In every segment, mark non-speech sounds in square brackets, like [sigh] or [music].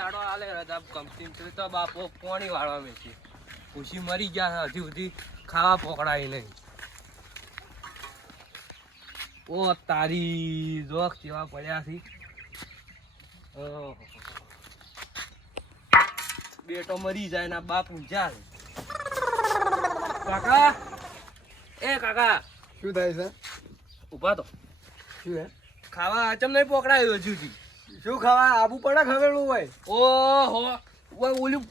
દાડો આલે રજા કંપની તો તો બાપો પોણી વાળવા બેસી ખુશી મરી ગયા હજી સુધી ખાવા પકડાય નહીં. ઓ તારી જોખ જેવા પડ્યા છે. બેટો મરી જાય ના બાપ ઊંઝા કાકા? એ કાકા. શું થાય છે? ઊભા તો. શું હે? ખાવા ચમ નહીં પકડાયું હજુ સુધી. શું ખાવા? આબુ પડે ખવેલું હોય. ઓહો. હો ઓલું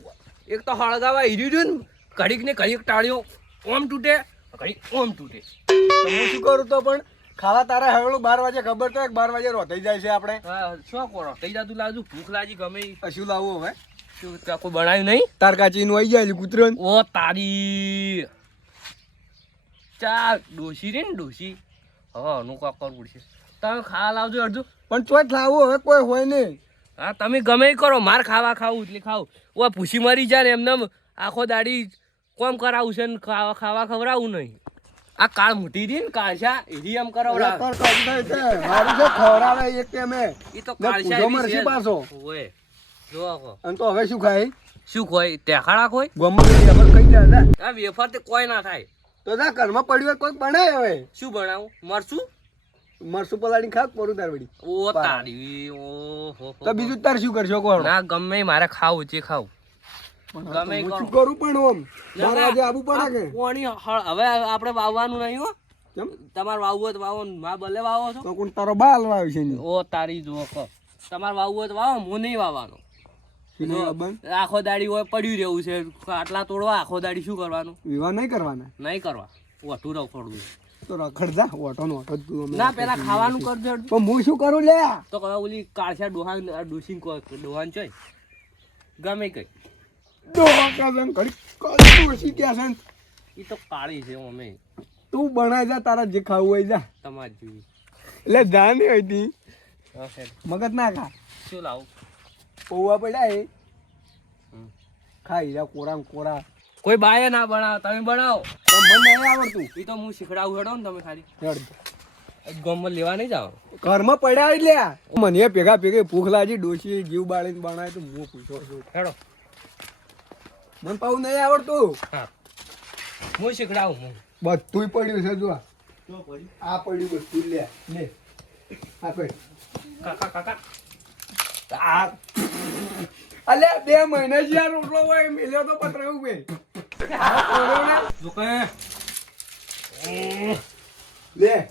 એક તો હળગાવા હીર્યું રહ્યું ને ઘડીક ને ઘડીક ટાળ્યો. ઓમ તૂટે ઘડીક ઓમ તૂટે. હું શું કરું તો પણ ખાવા તારા હવેલું બાર વાગે ખબર તો બાર વાગે રોતાઈ જાય છે આપણે. હા શું કરો થઈ જતું લાજુ ભૂખ લાગી ગમે. શું લાવવું હવે? શું કોઈ બનાવ્યું નહીં? તાર કાચીનું આવી જાય કૂતરો ઓ તારી. ચા ડોસી રે ને ડોસી હા નું કાક કરવું પડશે. તમે ખાવા લાવજો અડધું. પણ ચોટ લાવવું હવે કોઈ હોય નહીં. હા તમે ગમે કરો માર ખાવા ખાવું એટલે ખાવું. ઓ ભૂસી મરી જાય ને એમને આખો દાડી કોમ કરાવું છે ને ખાવા ખાવા ખવડાવું નહીં. આ કાળ મોટી દી ને કાળશા એરી એમ છે મારું છે ખવડાવે એક કે મેં ઈ તો ને કાળશા મરશે જ. પાછો. ઓય જો કો અને તો હવે શું ખાય? શું ખોય? ટેખાડા કોઈ ગમે તે હવે કઈ જાય જા. આ વેફર તે કોઈ ના થાય. તો દા ઘરમાં પડ્યું હોય કોઈક બનાય હવે. શું બનાવું? મરશું મરસું ખાક પરું તાર વડી ઓ. તારી ઓ હો તો બીજું તાર શું કરશો કોણ? ના ગમે મારે ખાવું છે ખાવું. ગમે શું કરું પણ ઓમ બાર આજે આબુ પડે કે? કોણી હવે આપણે વાવવાનું નહીં હો. કેમ? તમારે વાવવું હોય તો વાવો મા ભલે વાવો છો. તો કોણ તારો બાલ વાવ્યો છે ની? ઓ તારી જો કો તમારે વાવવું હોય તો વાવો હું નહીં વાવવાનો? આખો દાડી હોય પડ્યું રહેવું છે. આટલા તોડવા આખો દાડી શું કરવાનું? વિવાહ નહીં કરવાના? નહીં કરવા. ઓઠું રખડવું તો રખડતા ઓટો નો ઓટો જ ના પેલા ખાવાનું કરજો. પણ હું શું કરું લે? તો કહો ઓલી કાળસા ડોહાન ડોસી કો ડોહાન ચોય. ગમે કઈ. ડોહા ઘડી કશું ઓછી કે છે. એ તો કાળી છે અમે તું બનાય જા તારા જે ખાવું હોય જા. તમાર જેવી એટલે જા નહીં હોય તી મગજ ના ખા. શું લાવું? પૌવા પડ્યા એ. ખાઈ જા કોરા કોરા. કોઈ બાય ના બનાવો તમે બનાવો મને નહીં આવડતું. એ તો હું શીખડાવું હેડો ને તમે ખાલી. હેડ. ગમમાં લેવા નહીં જાઓ. ઘરમાં પડ્યા એટલે મને ભેગા ભેગા ભૂખ લાગી ડોસી જીવ બાળીને બનાવે તો હું પૂછો છું. હેડો. મને પાવું નહીં આવડતું. હા. હું શીખડાવું હું. બધુંય પડ્યું છે જો આ. પડ્યું. બધું લે લે. આ કઈ કાકા કાકા આ. અલ્યા બે મહિના જ્યાં રોટલો હોય મેલ્યો તો પતરાવું બે. લે.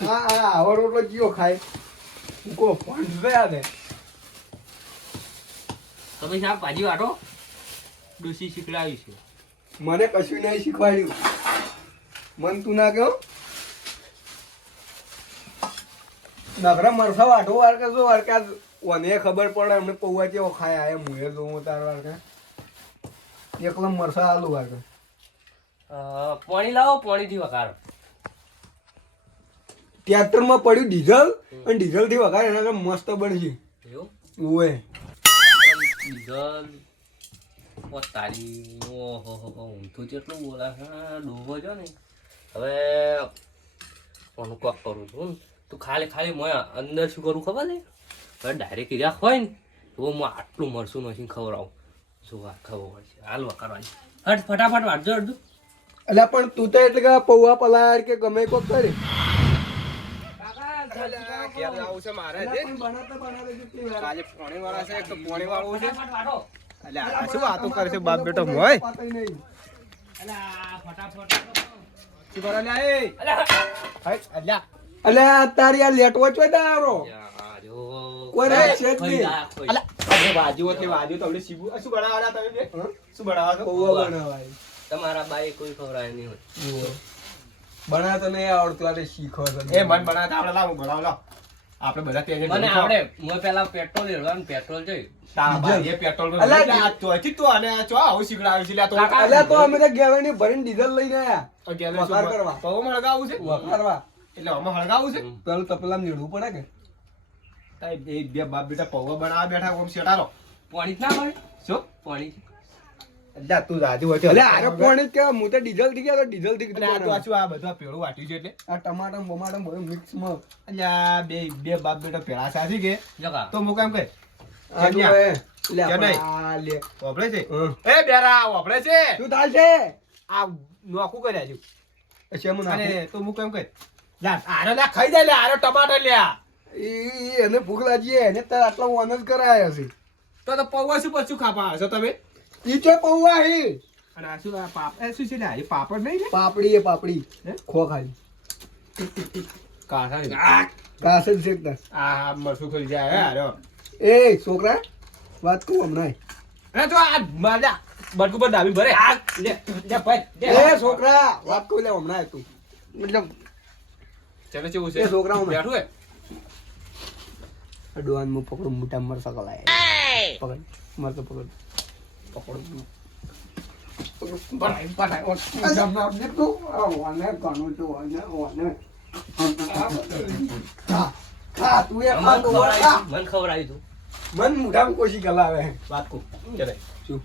હા હા આવો રોટલો જીઓ ખાય? કો ફંડ રહ્યા ને તમે સાહેબ ભાજી વાટો? ડોસી શીખડાવી છે. મને કશું નહીં શીખવાડ્યું. મન તું ના કહો નગરા મરસા વાટો વાર કે જો વાર કે ઓને ખબર પડે એમને પૌવા કેવો ખાય આયા મુએ જોઉં તાર વાર કે. એકલો મરસા આલુ વાર કે. પાણી લાવો પાણીથી વઘારો. ટ્રેક્ટરમાં પડ્યું ડીઝલ અને ડીઝલથી વગાડે એના મસ્ત બનશે. ઓએ ડીઝલ. ઓ તારી ઓહો હો હો ઊંધું જેટલું બોલા હા ડૂબો છો ને. હવે કોનું કોક કરું છું. તું ખાલી ખાલી મોય અંદર શું કરું ખબર છે? હવે ડાયરેક્ટ ઇરાક હોય ને તો હું આટલું મરસું નથી ખવડાવું. વાત ખબર પડશે? હાલ કરવાની. હટ ફટાફટ વાંચજો અડધું એટલે પણ તું તો એટલે કે પૌવા પલાળ કે ગમે કોક કરે. શું વાતો કરે છે બાપ બેટો હોય અલે આ તારી આ લેટ છો દારો કોઈ રાત છે જ નહીં. બનાવાય તમારા બાઈ કોઈ ખવડાય નહીં હોય. બનાવતો નહીં આવડતું આ શીખો છો મને આવડે. હું પેલા પેટ્રોલ પેટ્રોલ જોઈ. અલ્યા તો અમે તો ગેવાની ભરીને ડીઝલ લઈને આયા. વઘાર કરવા. વઘારવા પેલું તપેલામાં નીડવું પડે કે? પાણી જ ના મળે? શું? પાણી અલ્યા તું રાજી હોય તો એટલે આરે પાણી કે હું તો ડીઝલથી ગયા તો ડીઝલથી આ તો આ આ બધું પેલું વાટ્યું છે એટલે. આ ટમાટર બમાટર બધું મિક્સમાં. અલ્યા બે બે બાપ બેટા પેળા સાચી કે. તો હું કામ કહે છે? છે? શું છે? નોખું કર્યા છે. તો હું કેમ કહે લા આરો લા ખાઈ જાય લે આરો ટમાટર લ્યા ઈ- એને ભૂખ લાગી એને તાર આટલો જ કરાયા છે. તો તો પૌવા શું પછી ખાપા હશો તમે? ઈ તો પૌવા હે. અને આ શું આ પાપ એ શું છે ને આ પાપડ નહીં ને? પાપડી એ પાપડી. હે? ખો ખાલી. કાસે જ શેકતા આ હા મરસું ખોલી જાય હે આરો એ છોકરા વાત કહું હમણાં. એ તો આ મારા બટકું પર ડાબી ભરે. આ લે લે ભાઈ એ છોકરા વાત કહું લે હમણાં તું. મતલબ ચાલો કેવું છે. એ છોકરા હું બેઠું હે ડોહાન મુ પકડો મોટા મરસા કલાય. પકડ મરતો પકડ. પકડ. મન તો ખવડાવી મન તું મન મોઢામાં કોશી ગલાવે વાત કો ચાલે શું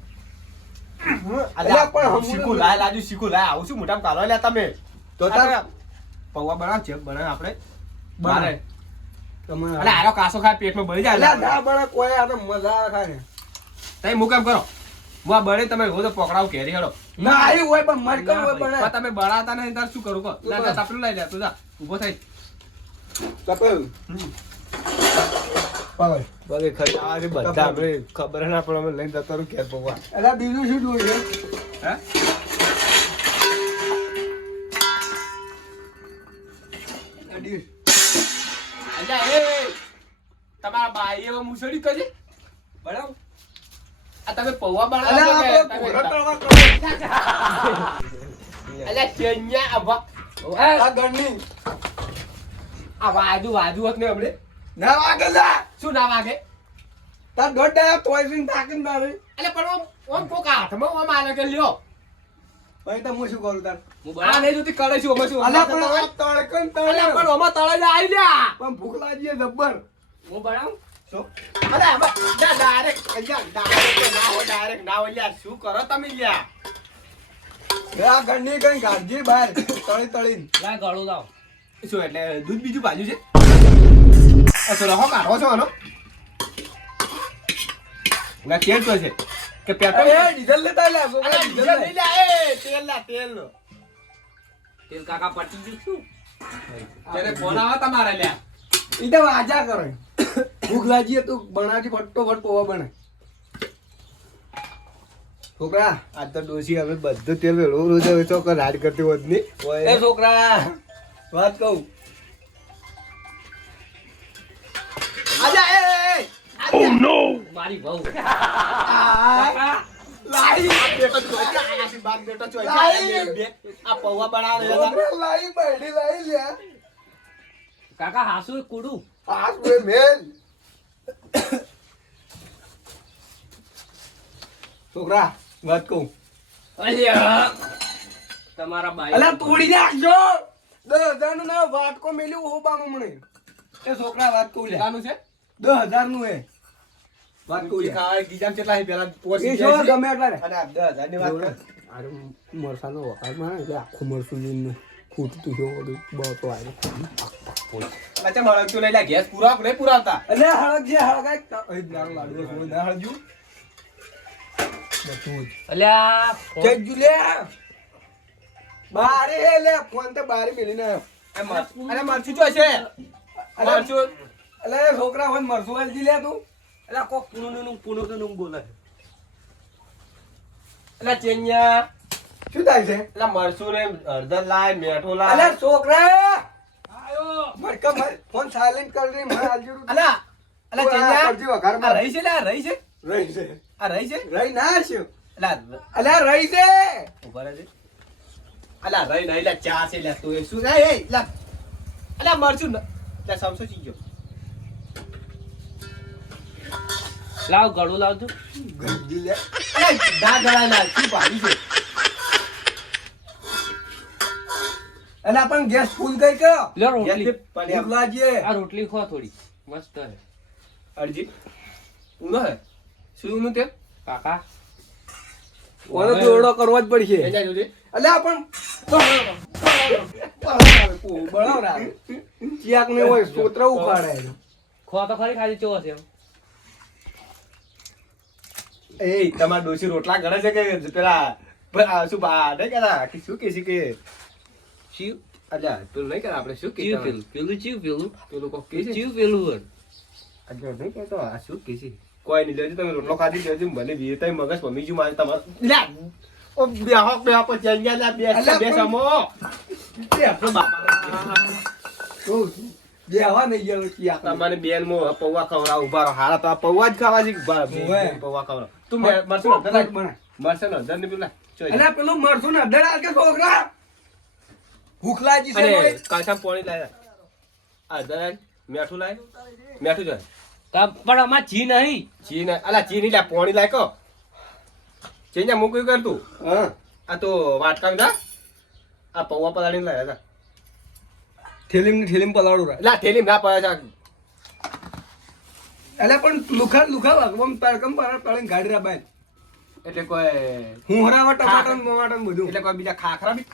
અલ્યા પણ શીખું લાય લાજુ શીખું. લાય આવું છું મોટામાં કાલો લ્યા તમે? તો તાર- પૌવા બનાવ છે બનાવ આપણે. બારે. તમારે અલે આરો કાસો ખાય પેટમાં બળી જાય અલ્યા ના બળે કોઈ આને મજા આવે ખાય ને તઈ કેમ કરો? હું આ બળે તમે રોજ પકડાવ કેરી હેડો. ના આવી હોય પણ ના હોય પણ તમે બળાતા નહીં તાર શું કરું કો ના તપલું લઈ લે તું જા. ઊભો થઈ. તપલ? બગે છે બધા આપણે ખબર ના પણ અમે લઈને જતો રહું ઘેર પૌવા. અલ્યા બીજું શું જોઈએ હે? અલ્યા એ તમારા બાઈ એવા મુસળી કરે બરાબર આ તમે પૌવા અલ્યા, બનાવો કે તમે- તળવા કરો. અલ્યા ચેન્યા આ આ ગણની. આ વાજુ વાજુ હોત ને આપણે ના વાગે લા. શું ના વાગે તાર દોડ ડાયા તોય સિંગ થાકીને તારે. એટલે પણ ઓમ કોક હાથમાં ઓમ આલે કે લ્યો પછી તો હું શું કરું તાર? આ નહીં જોતી કરે છું અમે શું અલ્યા, પણ આ તળકે તળે- પણ ઓમાં તળે જ આઈ જા પણ ભૂખ લાગી જબ્બર. હું બનાવ અરે આમાં ના ડાયરેક્ટ અલ્યા ડાયરેક્ટ ના હોય ડાયરેક્ટ ના હોય લ્યા શું કરો તમે લ્યા? એ આ ગણની કઈ ગાંધી બહાર તળી તળીને. લા ગળું લાવ. શું એટલે દૂધ બીજું બાજુ છે? આ તો રહો કાઢો છો આનો ના તો છે? કે પેટ્રોલ એ ડીઝલ લેતા લા, છોકરા, અલ્યા ડીઝલ લે. લઈ જા એ તેલ લા તેલ. લો તેલ કાકા પટી ગયું શું? તેને ફોન આવે તમારે લ્યા. ઈ તો વાજા કરે. ભૂખ લાગી છે તું બનાવતી ફટોફટ પોવા બને. છોકરા આજ તો ડોસી હવે બધું તેલ વેળવું રોજ હવે તો રાડ કરતી હોત નહીં. એ છોકરા વાત કહું. આજા એ એ મારી વહુ. [laughs] છોકરા લાઈ બૈડી લાઈ લ્યા. કાકા હાસુ કુડું. આ મેલ. છોકરા વાત કહું. અલ્યા. તમારા બાઈ અલા તોડી નાખજો. દસ હજારનું ના વાટકો મેલ્યું હોબામાં મને એ છોકરા વાત કહું લ્યા. કેટલાનું છે? દસ હજારનું હે એ. મરસાનો વખારમાં એટલે આખું મરસું જોઈને ખૂટતું છે બધું. બહુ ચમ હળગતું લઈ લે, ગેસ પૂરા નહીં પુરાવતા? એટલે હળગ જે હળગાય લાડુ ના બધું અલ્યા જગ્જુ લે બારે લે ફોન તો બારે મેલીને અરે મરચું તો છે એ છોકરા હોય મરસું વાલજી લે તું. અલ્યા કોક પૂનું નું પૂનું નું બોલે એટલે ચેન્યા શું થાય છે એટલે મરસું ને હળદર લાય મેઠો અલે લાય છોકરા આયો મરકા મર ફોન સાયલેન્ટ કરી દે મને આલજી અલા અલા ચેન્યા કરજી વઘાર માર રહી છે લે આ રહી છે રહી છે આ રહી છે રહી ના છે અલા અલે રહી છે ઊભા રહેજે. અલા રહી નહીં લે ચા છે લે તું એ શું એ લે અલા મરચું ન- લે સમસો ચી લાવ ગળું લાવજો ગંદી લે. દા ગળા લા શું ભારી છે? અને પણ ગેસ ફૂલ કઈ કે? લે રોટલી. લાગીએ આ રોટલી ખો થોડી. મસ્ત હે અરજી. ઊનો હે? શું ઊનું તે? કાકા. ઓનો દોરડો કરવો જ પડશે. કેન્જા આપણ બળાવ બળાવરાવે. ચિયાક ને હોય સોત્ર ઉખાડે એનો. ખો તો ખરી ખાલી ચો હશે એ તમારા ડોસી રોટલા કરે છે કે પેલા પેલા શું બા નહીં કહેતા? કે શું કે છે કે? ચીવ. અજા પેલું નહીં કહેતા આપણે શું કે પેલું પેલું ચીવ પેલું. પેલું કોક કે ચીવ પેલું હોય. અજા નહીં કહેતો આ શું કે છે? કોઈ નહીં લેજો તમે રોટલો ખાધી લેજો મને વીર તઈ મગજ મમ્મી ju મારે તમારે. લ્યા ઓ બેહો બેહો પછી જઈ ગયા બે અલ્યા, બે પણ- સમો તે આપણો બાપા કહું છું. બે હવા નહીં ગયો ને. તમારે બેન મો પૌવા ખવડાવ ઊભા રહો. હારા તો આ પૌવા જ ખાવા છે પૌવા ખવડાવ. તું મે- મરચું અડધા લાય. બને. મરચાં અડધા ને પેલા અલ્યા પેલું ના અડધા આ કે છોકરા? ભૂખ લાગી છે કાચા પોણી લાયા. આ લાય મેઠું લાય. મેઠું કા- પણ આમાં જી નહીં. જી ને અલા જી નહીં લા પોણી લાય કો. ચેન્જા મૂક્યું કર તું. હા. આ તો વાટકા દા આ પૌવા પલાળીને લાયા હતા થેલીમ ને થેલીમ પલાળું. લા થેલીમ ના પડે અલ્યા પણ લુખા લુખા વાગવામાં તળકમ પર તળીને ગાડી રા બાય એટલે કોઈ હું હરાવા ટમાટર ને બધું. એટલે કોઈ બીજા ખાખરા બી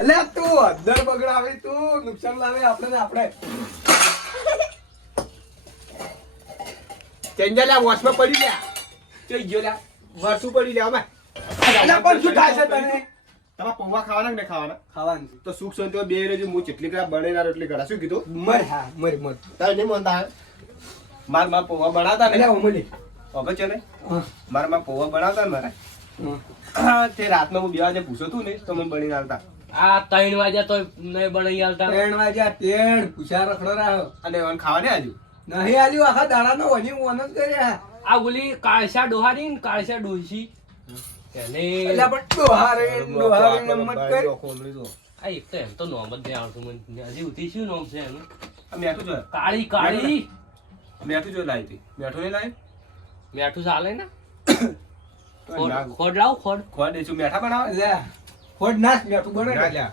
એટલે તું અદ્દર બગડાવે તું નુકસાન લાવે આપણે ને આપણે. ચેન્જા લ્યા વોશમાં પડી લ્યા. ચઈ ગયો લ્યા. વરસું પડી લ્યા અમે એટલે પણ શું થાય છે તને? તમારે પૌવા ખાવાના કે નહીં ખાવાના? ખાવાનું તો સુખ શાંતિ બે રહેજો હું જેટલી કરા બનેલા રોટલી કરા શું કીધું? મર હા મર મર. તારે નહીં માનતા મારમાં પૌવા બનાવતા ને? ઓમલી હવે ચલે મારા માં પૌવા બનાવતા ને હા. મારા તે રાતનો હું બે વાગે પૂછો તું ને તો મને બની આવતા. આ ત્રણ વાગ્યા તો નહીં બનાવી આલતા ત્રણ વાગ્યા તેણ પૂછા રખડો રહ્યો. અને મને ખાવાને આજુ નહીં આજુ આખા દાડાનો વની ઓન જ કર્યા. આ બોલી કાળસા ડોહારી ને કાળસા ડોસી એને અલ્યા પણ ડોહારે ડોહારે ને મત આ એક તો એમ તો નોમ જ નહીં આવતું મને હજી ઉઠી શું નોમ છે એનું. મેઠું જોય. કાળી કાળી. મેઠું જો લાવી હતી. મેઠું નહીં લાવી? મેઠું ચાલે ને. [coughs] ખોડ ના- ખોડ ખોડ. ખોવા મેઠા બનાવે? લે. ખોડ નાખ મેઠું બને ના. ને. લ્યા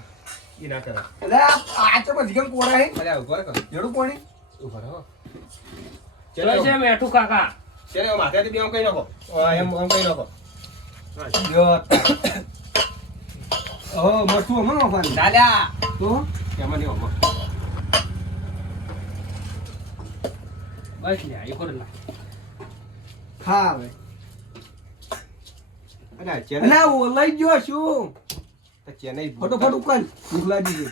ઈ ના કરે. અલ્યા આ તો પછી કેમ કોરા હે. અલ્યા ઊભો કર જેડું કોણી. ઊભો રહે. હો. ચલો. છે મેઠું કાકા. ચલો માથેથી બે આમ કહી નાખો. આ એમ કઈ કહી નાખો. જો ઓ મરતું હમણાં. દાદા તો નહીં. બસ લે ખોડ ખા હવે ચેનઈ અલ્યા ઓલાઈ શું તો ચેનઈ ફટોફટ ઉકાળ ભૂખ લાગી ગઈ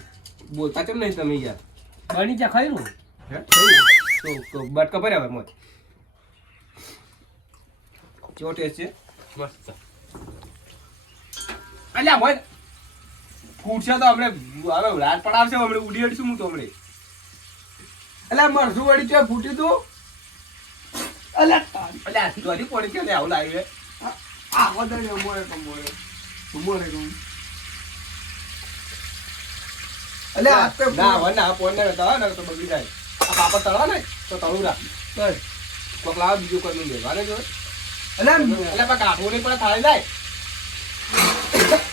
બોલતા કેમ નહીં તમે યાર બની જા ખાઈ હે? તો બટકા ભર્યા હવે મોજ કેવો ટેસ્ટ છે મસ્ત અલ્યા મોય ફૂટશે તો હમણે હવે રાત પડાવશે હમણે ઉડી અડશું હું તો હમણે અલ્યા મરસું વળી છે ફૂટી તું? અલ્યા તારી. અલ્યા ચોરી પડી ને આવું લાવ્યું આ વધારે મોરે કમ મોરે. મોરે કમ અલ્યા આ તો ના હવે ના ફોન ને તો ને તો બગડી જાય. આ પાપડ તળવા ને તો તળું રાખ. કર. કોક લાવ બીજું કરનું લેવાને જો. અલ્યા અલ્યા કાઠું નહીં પણ થાળી જાય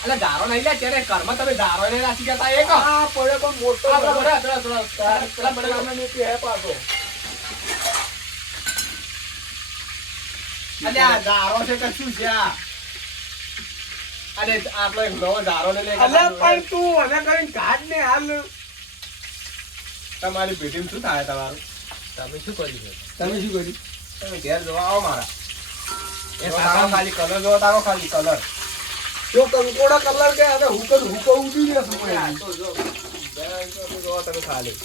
એટલે ગારો નહીં લે ત્યારે કર્મ તમે ગારો નહીં રાખી જતા એક. આ પડે પણ મોટો આ પડે. પેલા પેલા પેલા બનેલા આમાં નીચે હે પાછો. અલ્યા ગારો છે કે શું છે આ? અને આપણો એક નવો ગારો ને લે અલે પણ તું અને કરીને કાઢ ને હાલ. તમારી બેટી શું થાય તમારું? તમે શું કર્યું છે? તમે શું કર્યું? તમે ઘેર જોવા આવો મારા. એ જો તારો ખાલી કલર જોવો તારો ખાલી કલર જો કંકોડા કલર કે હવે હુકર હુકો ઉડી જશે આ તો જો તમે ખાલી.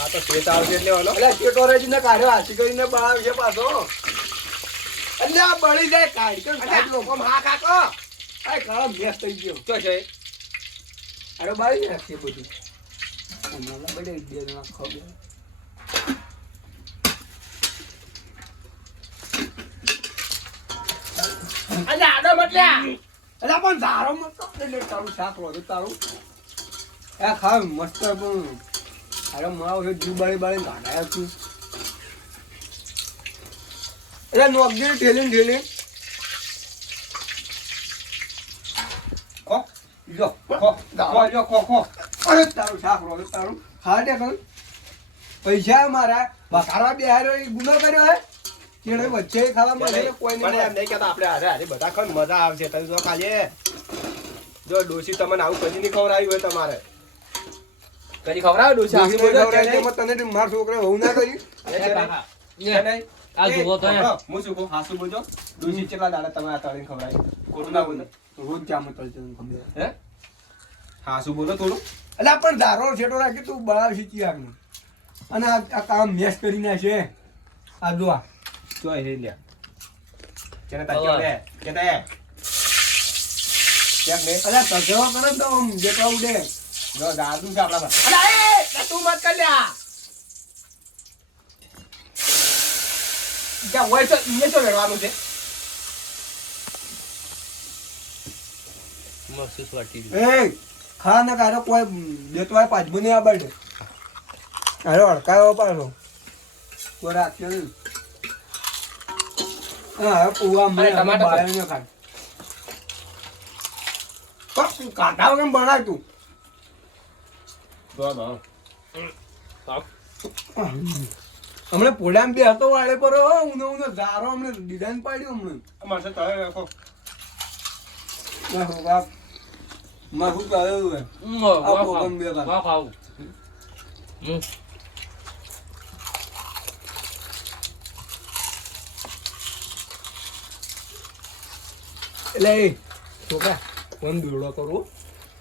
આ તો શેત આવશે એટલે ઓલો અલ્યા ચેટોરેજી ને કાઢ્યો હાથી કરીને બહાર છે પાછો. અલ્યા બળી જાય કાઢ કે સાહેબ લોકો હા કાકો આ કાળા મેસ થઈ ગયો. તો છે. અરે બાળી નાખશે બધું. હમણાં બળે બે જણા ખબર. અલ્યા આડો મટલ્યા અલ્યા પણ ધારો મસ્ત એટલે તારું શાક લો તારું. એ ખાવ, મસ્ત પણ. અરે મારો છે જીવ બાળી બાળી છું એટલે નોકરી ઠેલીને ઠેલી ખો જો જો ખો ખો અરે, તારું શાક રોધે તારું. ખા દે પૈસા મારા બકારા બે હારો ગુનો કર્યો હે? ચેડે વચ્ચે ખાવા મળે કોઈ પણ એમ નહીં નહીં કહેતા આપણે હારે હારે બધા ખાવ મજા આવશે. તમે જો ખાલી જો ડોશી તમને આવું કદી નહીં ખવડાવ્યું હોય તમારે. કદી ખવડાવે ડોશી ડોશી આખી બોલ્યા, બોલ્યા કે એમાં તને તો છોકરા વહુ ના કરી? આ જુઓ તો હું શું કહું? હાસુ બોલજો ડોશી કેટલા દાડા તમે આ તળીને ખવડાવી? ખોટું ના બોલો. રોજ જામ તળશે ખબર હે? હાસુ બોલો થોડું? એટલે પણ ધારો છેટો રાખી તું બળાવશી ચિયાકનું અને આ આ કામ મેસ કરી નાખે આ જો આ જો હે લ્યા કેને તાક્યો લે કે તે કેમ ને અલા કરે તો આમ જેટલા ઉડે જો દાદુ છે આપણા અલા એ તું મત કર લ્યા. ક્યાં હોય તો ઇને તો લડવાનું છે. મસ્ત સ્વાટી એ ખા ને કારો કોઈ દેતો હોય પાછું આ આબડે અરે અડકાયો પાછો. કોઈ રાખ્યો નહીં હા અરે, મને ટમાટર ને ખાય પણ કાઢા વગર બનાય તું? હમણે પોડામ બે હતો વાળે પર હો ઉનો ઉનો ઝારો હમણે ડિઝાઇન પાડ્યો હમણે. મારે તળે રાખો. ના હો બાપ મારું ચાલ્યું હે. આ પ્રોગ્રામ બે ખાવું, વાહ. હમ. એટલે એ છોકરા ફોન દોડો કરું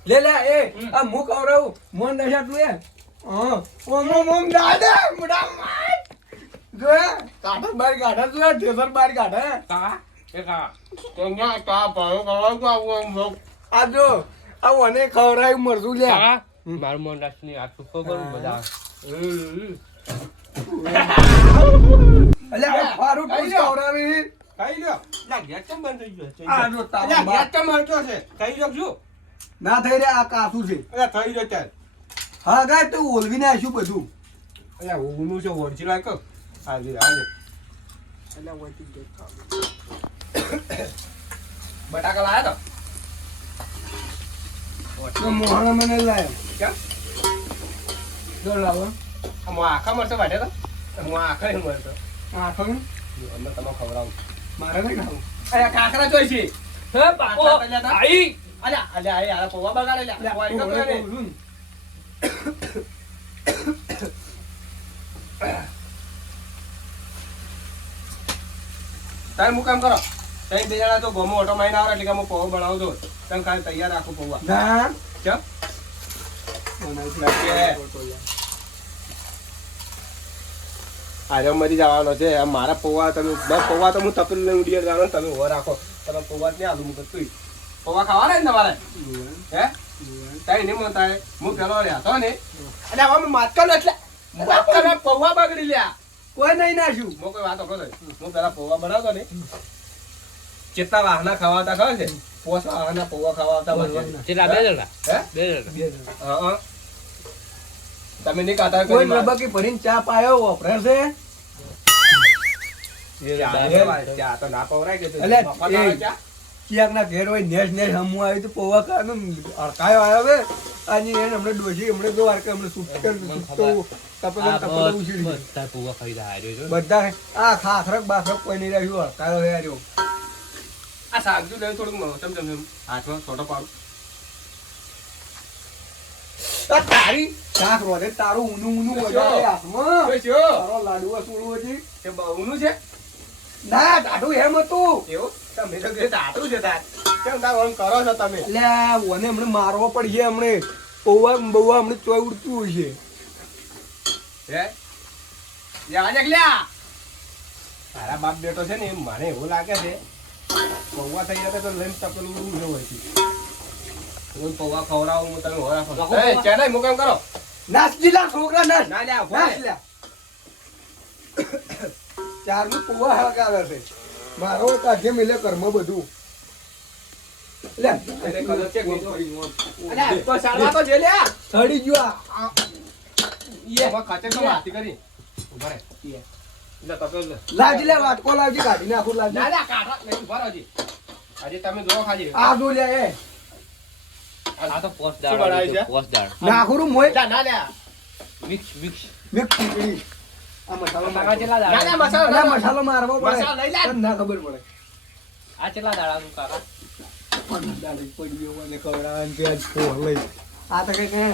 લે લે એ આ મુ ખવડાવું મોન દશા તું એ. હા. ઓમ ઓમ ઓમ દાદા મુડા માર. જો એ કાઢા બાર કાઢા તું ટેસર બાર કાઢા કા? એ કા? અહીંયા તા ભાવ કરવા તો આવું આ જો આ મને ખવરાય મરતું લે. હા મારું મન રાખીને આ સુખો કરું બધા. એટલે આ ફારું ખાઈ લ્યો. લા ગેસ કેમ બંધ થઈ ગયો? આ જો કેમ મળતો છે? ખાઈ લો છું ના થઈ રહ્યા આ કાસું છે. અલ્યા થઈ રહ્યો ચાલ હા ગાય તું ઓલવી નાખ્યું બધું? અલ્યા ઊનું છે ઓળચી લાગ હાજી હાજી બટાકા લાયા તો? મોહન મને લાય. કેમ? જો લાવો. આખા મરતો વાટે તો? હું આખા મરતો આખો અમે તમે ખવડાવું. મારે નહીં ખાવું. કાકરા જોઈ છે. હે, આ યાર પૌવા બગાડે. તારે હું કામ કરો. તમે બે જણા તો ગોમો ઓટો મારીને આવે એટલે કે હું પૌવા બનાવું દો તમે ખાલી તૈયાર રાખો પૌવા. ના. ચમ. આજે મરી જવાનો છે. મારા પૌવા તમે બસ પૌવા તો હું તપેલું લઈ ઉડી જવાનો તમે ઊભો રાખો. તમે પૌવા જ નહીં આલુ મૂકત તું પૌવા ખાવાના ને તમારે? હે? કઈ નહીં મતા હું પેલો રહ્યા હતો ને અને હવે મેં માતકા એટલે માતકા પૌવા બગડી લ્યા. કોઈ નહીં નાખ્યું મો કોઈ વાતો કરો હું પેલા પૌવા બનાવતો ને ચેતા વાહના ખાવાતા ખબર છે? પોસ વાહના પૌવા ખાવાતા? બે જણા? હે? બે જણા. હા, હા. તમે નહીં કાતા કોઈ રબકી ભરીને ચા પાયો વપરાય છે? ચા તો- ના પવરાય કે અલ્યા, મફત આવે એ. ચા? ક્યાંકના ઘેર હોય નેસ નેસ હમું આવ્યું તો પૌવા ખાવાનું અડકાયો આવ્યો છે અને એને હમણાં ડોશી હમણાં જો વાર કે સૂટ કરી મને સૂટ તો તપેલા આ તપેલા બધ- ઉછળી ગયું. બધા પૂવા ખાઈ રહ્યા હાર્યો બધા આ ખાખરક બાખરક કોઈ નહીં અડકાયો હે રહ્યો આ શાકજુ થોડુંક ચમ ચમ. હાથમાં છોટો પાડું. તારી શાક રોડે તારું ઊનું ઊનું? વધારે હાથમાં. તારો લાડુઓ સુડવો છે. તે બહુનું છે? ના દાઢું એમ હતું. એવું? તમે તો કે દાંતરું છે તાર. કેમ તાર ઓમ કરો છો તમે? લે ઓને હમણે મારવો પડશે હમણે. ઓવા બૌવા હમણે ચોય ઉડતું હોય છે. હે? યા આજે લ્યા. તારા બાપ બેટો છે ને એમ મને એવું લાગે છે પૌવા થઈ જતા તો લઈને તપેલું ઉડું છે. વહીથી. હું પૌવા ખવડાવું. તમે હોરા ખવડાવો. ચેનાઈ મુકામ કરો. નાચ છોકરા નાસ. ના લ્યા રહે. લ્યા ચારનું પૌવા છે. મારો કાઢે મિલે કર્મ બધું. લે. એને કલર ચેક નહીં કરી. અલ્યા, તો સારવા તો જે લ્યા. સડી ગયો આ. હવે ખાતે તો વાતી કરી. ઊભા રહે. લે લે. વાટકો લાવજી કાઢી નાખું લાજી ના કાઢો નહીં ઊભા આજે તમે જો ખાલી. આ દો લે એ. આ તો દાળ છે? દાળ. મોય. ના લ્યા. Mix mix. મિક્સ ખીચડી આ મસાલો કાકા મારવો. ચેટલા ના મસાલો ના, મસાલો મારવો પડે. મસાલો લઈ લે. ના ખબર પડે. આ ચેટલા દાડા કાકા? પણ દાડે પડી ગયો મને ખવડાવવાનું કે આજ ફોન લઈ. આ તો કંઈક હે,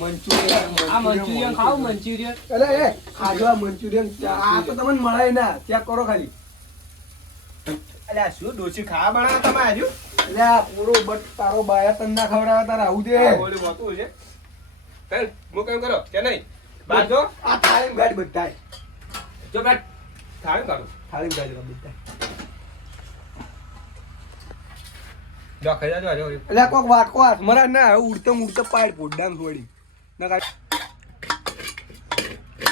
મંચુરિયન આ મંચુરિયન ખાવ મંચુરિયન. અલે એ ખાજો આ મંચુરિયન આ તો તમને મળે ના. ચેક કરો ખાલી. અલ્યા શું ડોસી ખાવા બનાવ તમે આજુ એટલે આ પૂરો બટ તારો બાયા તને ના ખવડાવે તારે આવું દે આ ગોળી છે. ચાલ હું કેમ કરો કે નહીં? બાજો આ થાળી ગાડી બધાય. જો બેટ થાળી કાઢો થાળી ગાડ બધા જો ખાઈ જાજો આજે એટલે કોક વાટકો હાથ મરા ના ઉડતો ઉડતો પાડ પોડામ થોડી ના કાઢ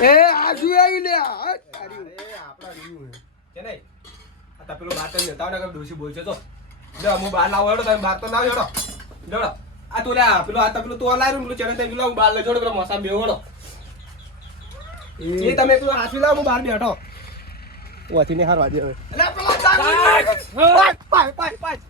એ આ શું આવી લે? આ તારી છે. કે નહીં? આ તો બાતન તમે જતા ડોસી બોલશે તો. જો હું બહાર લાવો હેડો તમે બહાર તો લાવો હેડો. જોડો આ તું લ્યા પેલું આ પેલું તું લાવ્યું પેલું ચેનલ પેલું હું બહાર લઈ જોડો પેલો મસા બેવો હેડો. એ તમે પેલું હાથવી લાવો હું બહાર બેઠો. ઓથી ને હાર વાજે હવે. એટલે પેલો પાય પાડ, પાડ.